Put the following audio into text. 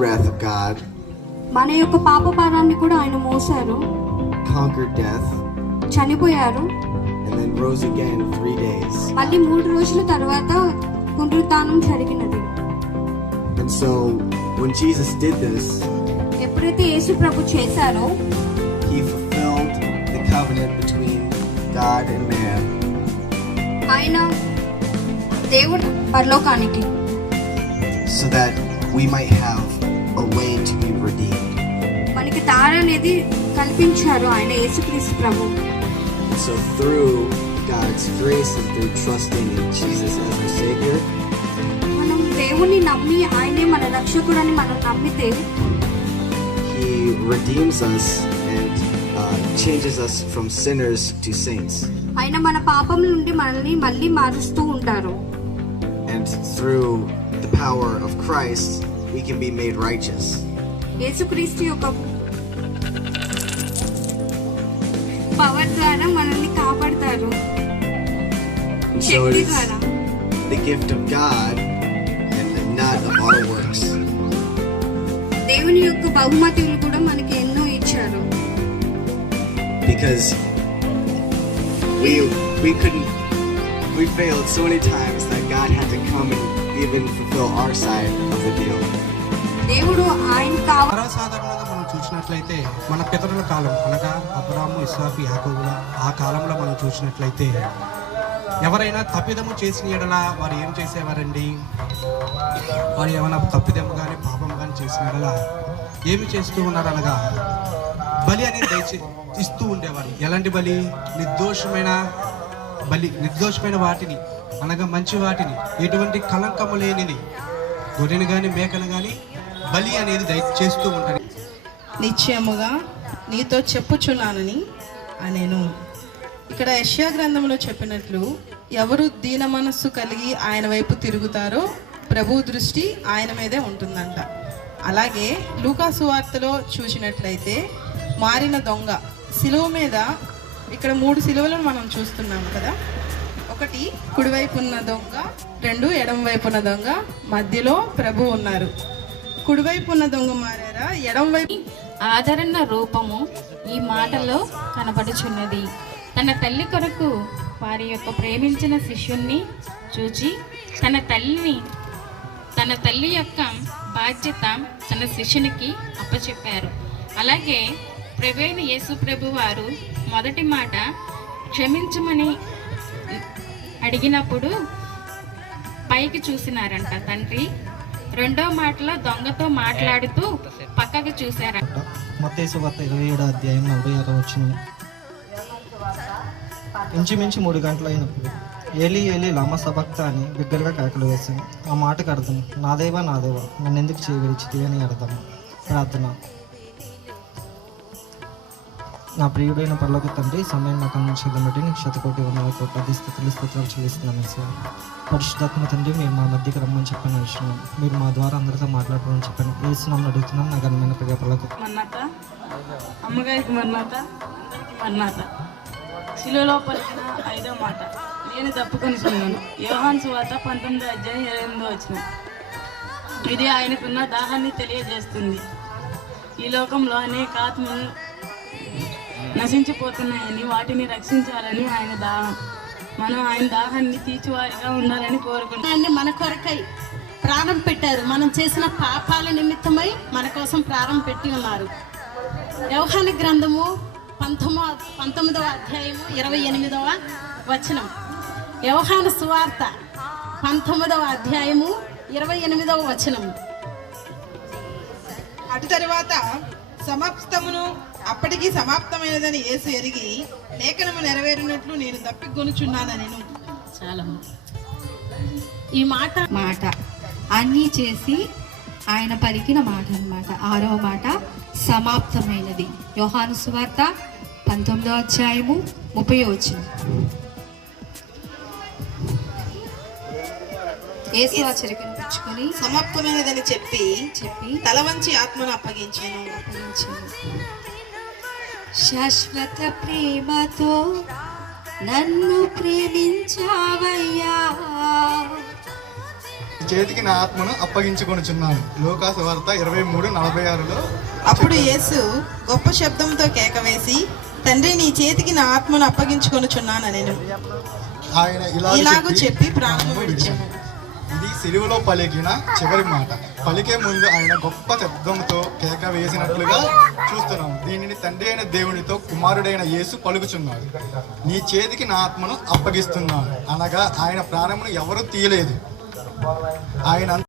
wrath of God, మన యొక్క పాప భారాన్ని కూడా ఆయన మోసారు, conquered death, చనిపోయారు, and then rose again 3 days. మళ్ళీ 3 రోజుల తర్వాత పునరుత్థానం జరిగినది. And so when Jesus did this, ఎప్పుడైతే యేసు ప్రభు చేశారో, he fulfilled the covenant between God and man. ఆయన దేవుడు పరలోకానికి, so that we might have a way to be redeemed. మనకి దారి అనేది కల్పించారు ఆయన యేసుక్రీస్తు ప్రభు. So through God's grace and through trusting in Jesus as our Savior, మనం దేవుని నమ్మి ఆయనే మన రక్షకుడని మనం నమ్మితే, He redeems us and changes us from sinners to saints. ఆయన మన పాపం నుండి మనల్ని మళ్ళీ మారుస్తూ ఉంటారు. And through the power of Christ, we can be made righteous. యేసుక్రీస్తు యొక్క పవర్ ద్వారా మనల్ని కాపాడతారు, So శక్తి it ద్వారా. is the gift of God and not of our works. దేవుని యొక్క బహుమతులు కూడా మనకి ఎన్నో ఇచ్చారు. Because we failed so many times that God had to come and even fulfill our side of the deal. దేవుడు ఆయన సాధారణంగా మనం చూసినట్లయితే మన పితరుల కాలం అనగా అబ్రాహాము, ఇస్సాకు, యాకోబుల ఆ కాలంలో మనం చూసినట్లయితే ఎవరైనా తప్పిదము చేసిన ఎడల వారు ఏం చేసేవారండి? వారు ఏమైనా తప్పిదము కానీ పాపం కానీ చేసిన ఎడల ఏమి చేస్తూ ఉన్నారు అనగా బలి అనేది ఇస్తూ ఉండేవారు. ఎలాంటి బలి? నిర్దోషమైన వాటిని అనగా మంచి వాటిని, ఎటువంటి కళంకము లేనిని, గొర్రెను కానీ మేకను కానీ బలి అనేది చేస్తూ ఉంటారు. నిశ్చయముగా నీతో చెప్పుచున్నానని నేను ఇక్కడ యెషయా గ్రంథంలో చెప్పినట్లు ఎవరు దీన మనస్సు కలిగి ఆయన వైపు తిరుగుతారో ప్రభు దృష్టి ఆయన మీదే ఉంటుందంట. అలాగే లూకా సువార్తలో చూసినట్లయితే మారిన దొంగ శిలువ మీద, ఇక్కడ 3 శిలువలను మనం చూస్తున్నాము కదా. 1 కుడివైపు ఉన్న దొంగ, 2 ఎడమ వైపు ఉన్న దొంగ, మధ్యలో ప్రభు ఉన్నారు. కుడివైపు ఉన్న దొంగ మారారా, ఎడమ వైపు? ఆదరణ రూపము ఈ మాటలో కనబడుచున్నది. తన తల్లి కొరకు వారి యొక్క ప్రేమించిన శిష్యుణ్ణి చూచి తన తల్లి యొక్క బాధ్యత తన శిష్యునికి అప్పచెప్పారు. అలాగే ప్రభువైన యేసు ప్రభు వారు మొదటి మాట క్షమించమని అడిగినప్పుడు పైకి చూసినారంట తండ్రి. రెండో మాటలో దొంగతో మాట్లాడుతూ పక్కకు చూశారంట. మత్తయి సువార్త 27వ అధ్యాయం 46వ వచనం. ఇంచుమించు 3 గంటలైనప్పుడు ఏలి ఏలి లమ సబక్త అని బిగ్గరగా కేకలు వేశాను. ఆ మాటకు అర్థం నా దేవా నన్ను ఎందుకు చేయగలిచితివి అని అర్థం. ప్రార్థన. నా ప్రియుడైన పరలోక తండ్రి, సమయం నాకు అందించడం బట్టి నీకు 100,000,000 స్తోత్రాలు చెల్లిస్తున్నాను సార్. పరిశుద్ధాత్మ తండ్రి, మీరు మా మధ్యకి రమ్మని చెప్పిన విషయం, మీరు మా ద్వారా అందరితో మాట్లాడమని చెప్పాను. వేస్తున్నామని అడుగుతున్నాం. నాకు ఘనమైన ప్రియ పరలోక అమ్మగారికి మన్నాత శిలువలో పలికిన 5వ మాట నేను తప్పుకొని ఉన్నాను. యోహాను సువార్త 19వ అధ్యాయం 28వ వచనం. ఇది ఆయనకున్న దాహాన్ని తెలియజేస్తుంది. ఈ లోకంలో అనేక ఆత్మలు నశించిపోతున్నాయని, వాటిని రక్షించాలని ఆయన దాహం. మనం ఆయన దాహాన్ని తీర్చివారిగా ఉండాలని కోరుకుంటున్నాం. మన కొరకై ప్రాణం పెట్టారు. మనం చేసిన పాపాల నిమిత్తమై మన కోసం ప్రాణం పెట్టి ఉన్నారు. యోహాను గ్రంథము 19వ అధ్యాయము 28వ వచనం. యోహాను సువార్త 19వ అధ్యాయము 28వ వచనం. అటు తరువాత సమస్తమును అప్పటికి సమాప్తమైనదని యేసు ఎరిగి లేఖనము నెరవేరినట్లు నేను తప్పికొనుచున్నానని. చాలా ఈ మాట అన్నీ చేసి ఆయన పలికిన మాట అన్నమాట. 6వ మాట సమాప్తమైనది. యోహాను సువార్త 19వ అధ్యాయము 30వ వచనం. యేసు ఆచరించుకొని సమాప్తమైనదని చెప్పి తల వంచి ఆత్మను అప్పగించాను. శాశ్వత ప్రేమతో నన్ను ప్రేమించావయ్యా, చేతికి నా ఆత్మను అప్పగించుకొనుచున్నాను. లోకాసు వార్త 23:46లో. అప్పుడు యేసు గొప్ప శబ్దంతో కేక వేసి, తండ్రి నీ చేతికి నా ఆత్మను అప్పగించుకొనుచున్నాను నేను. ఆయన ఇలాగూ చెప్పి ప్రాణము విడిచాను. ఇది సిలువలో పలికిన చివరి మాట. పలికే ముందు ఆయన గొప్ప శబ్దంతో కేక వేసినట్లుగా చూస్తున్నాము. దీనిని తండ్రి అయిన దేవునితో కుమారుడైన యేసు పలుకుచున్నాడు. నీ చేతికి నా ఆత్మను అప్పగిస్తున్నాను అనగా ఆయన ప్రాణమును ఎవరూ తీయలేదు. ఆయన